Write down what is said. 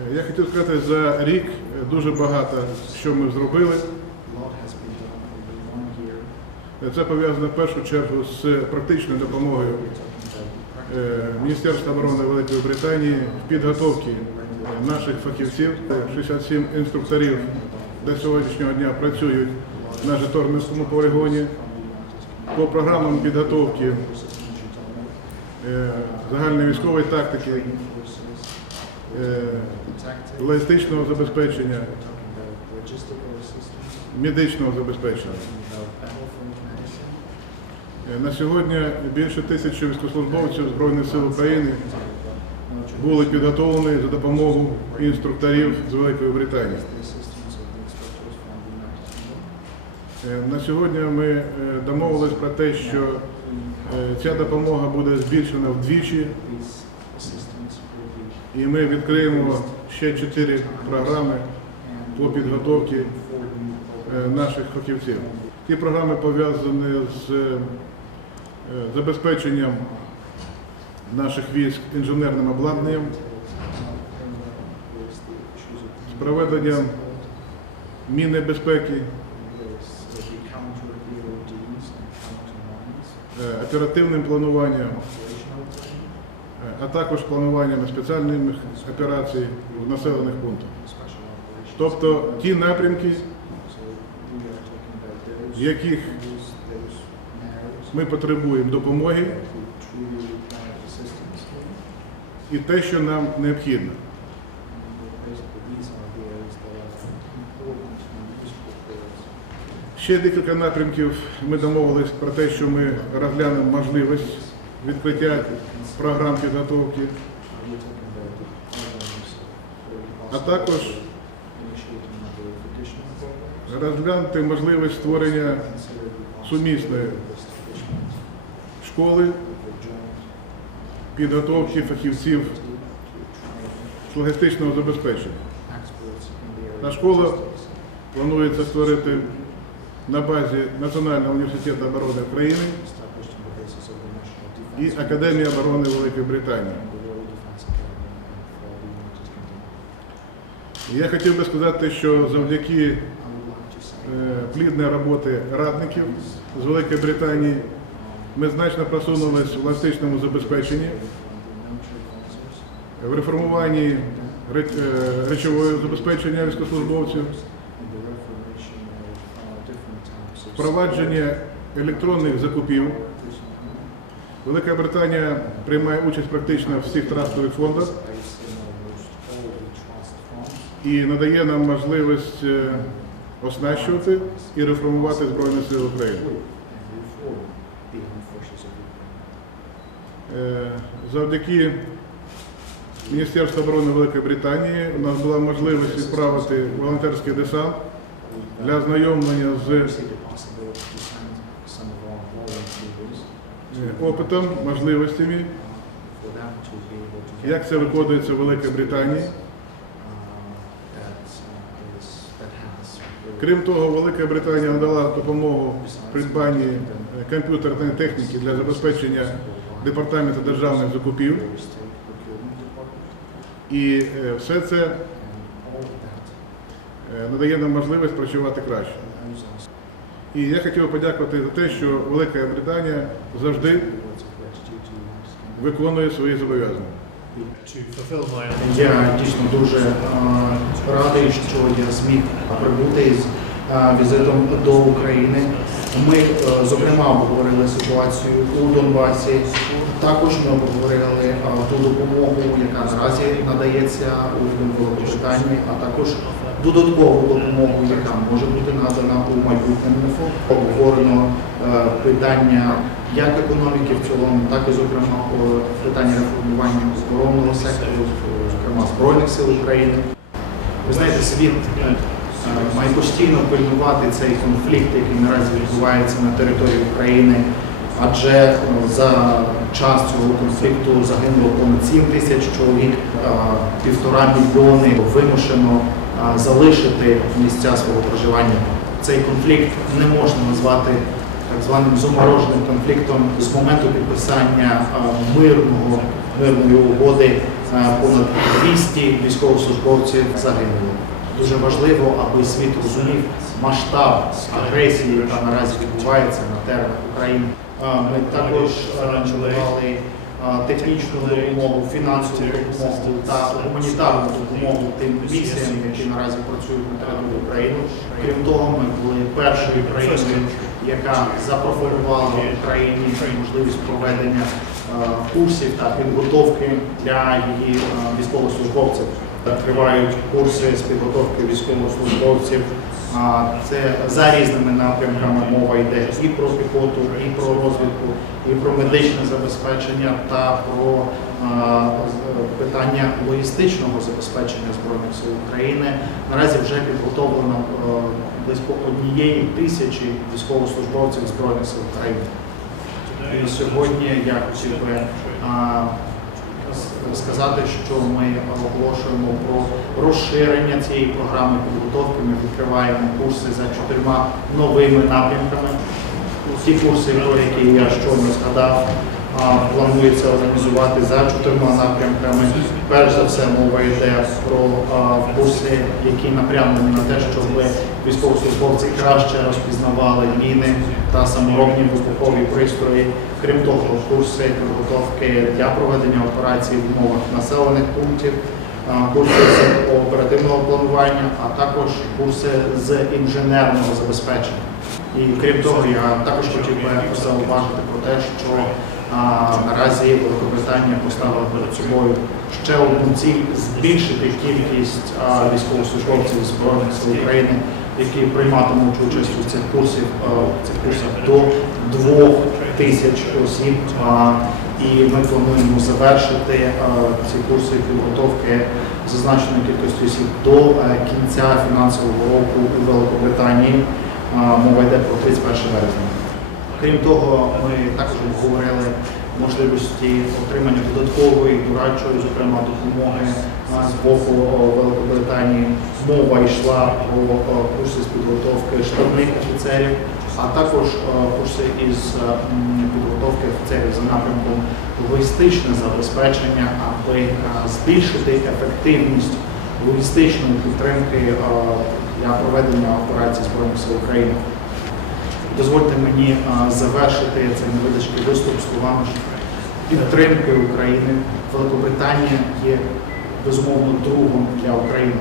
Е, Я хотів сказати, за рік е, дуже багато що ми зробили. Е, Це пов'язано в першу чергу з практичною допомогою. Міністерства оборони Великої Британії в підготовці наших фахівців. Е, 67 інструкторів до сьогоднішнього дня працюють на Житомирському полігоні по програмам підготовки загальної військової тактики, логістичного забезпечення, медичного забезпечення. Е, На сьогодні більше тисячі військовослужбовців Збройних сил України були підготовлені за допомогою інструкторів з Великої Британії. Е, На сьогодні ми е, домовились про те, що е, ця допомога буде збільшена вдвічі, і ми відкриємо ще чотири програми по підготовці е, наших фахівців. Ті програми пов'язані з е, забезпеченням наших військ інженерним обладнанням, з проведенням мінної безпеки, е, оперативним плануванням, а також плануванням спеціальних операцій в населених пунктах. Тобто ті напрямки, в яких ми потребуємо допомоги і те, що нам необхідно. Ще декілька напрямків ми домовились про те, що ми розглянемо можливість відкриття програм підготовки, а також розглянути можливість створення сумісної школи підготовки фахівців з логістичного забезпечення. Та школа планується створити на базі Національного університету оборони України і Академії оборони Великої Британії. Я хотів би сказати, що завдяки е, плідної роботи радників з Великої Британії ми значно просунулись в логістичному забезпеченні, в реформуванні е, речового забезпечення військовослужбовців, впровадження електронних закупів. Велика Британія приймає участь практично в всіх трастових фондах і надає нам можливість е, оснащувати і реформувати Збройні Сили України. Е, Завдяки Міністерству оборони Великої Британії у нас була можливість відправити волонтерський десант для ознайомлення з опитом, можливостями, як це виконується в Великій Британії. Крім того, Велика Британія надала допомогу в придбанні е, комп'ютерної техніки для забезпечення департаменту державних закупів. І е, все це е, надає нам можливість працювати краще. І я хотів подякувати за те, що Велика Британія завжди виконує свої зобов'язання. fulfill Я дійсно дуже е, радий, що я зміг прибути з е, візитом до України. Ми, е, зокрема, обговорили ситуацію у Донбасі. Також ми обговорили е, ту допомогу, яка наразі надається урядом Великобританії, а також додаткову допомогу, яка може бути надана у майбутньому. Обговорено е, питання як економіки в цілому, так і зокрема питання реформування оборонного сектору, е, зокрема Збройних сил України. Ви знаєте, світ е, має постійно пильнувати цей конфлікт, який наразі відбувається на території України, адже за час цього конфлікту загинуло понад 7 тисяч чоловік, півтора мільйони вимушено залишити місця свого проживання. Цей конфлікт не можна назвати так званим замороженим конфліктом з моменту підписання мирного мирної угоди понад 200 військовослужбовців загинуло. Дуже важливо, аби світ розумів масштаб агресії, яка наразі відбувається на теренах України. Ми також е, технічну допомогу, фінансову допомогу та гуманітарну допомогу тим місіям, які наразі працюють на території України. Крім того, ми були першою країною, яка запропонувала Україні можливість проведення е, курсів та підготовки для її е, військовослужбовців. Тривають курси з підготовки військовослужбовців. Це за різними напрямками мова йде і про піхоту, і про розвідку, і про медичне забезпечення та про питання логістичного забезпечення збройних сил України. Наразі вже підготовлено е, близько однієї тисячі військовослужбовців збройних сил України. І сьогодні я хотів би сказати, що ми оголошуємо про розширення цієї програми підготовки. Ми відкриваємо курси за чотирма новими напрямками. Ті курси, про які я щойно згадав, планується організувати за чотирма напрямками. Перш за все, мова йде про курси, які напрямлені на те, щоб військовослужбовці краще розпізнавали міни та саморобні вибухові пристрої. Крім того, курси підготовки для проведення операцій в умовах населених пунктів, курси з оперативного планування, а також курси з інженерного забезпечення. І крім того, я також хотів би зауважити про те, що наразі Великобританія поставила перед собою ще одну ціль збільшити кількість а, військовослужбовців Збройних сил України, які прийматимуть участь у цих курсів, цих курсах до двох тисяч осіб. А, І ми плануємо завершити а, ці курси підготовки зазначеної кількості осіб до е, кінця фінансового року у Великобританії. А, Мова йде про 31 березня. Крім того, ми також обговорили можливості отримання додаткової дорадчої, зокрема допомоги з боку Великобританії. Мова йшла про курси з підготовки штабних офіцерів, а також курси із підготовки офіцерів за напрямком логістичне забезпечення, аби збільшити ефективність логістичної підтримки для проведення операцій Збройних сил України. Дозвольте мені завершити цей невеличкий виступ словами підтримки України. Великобританія є безумовно другом для України.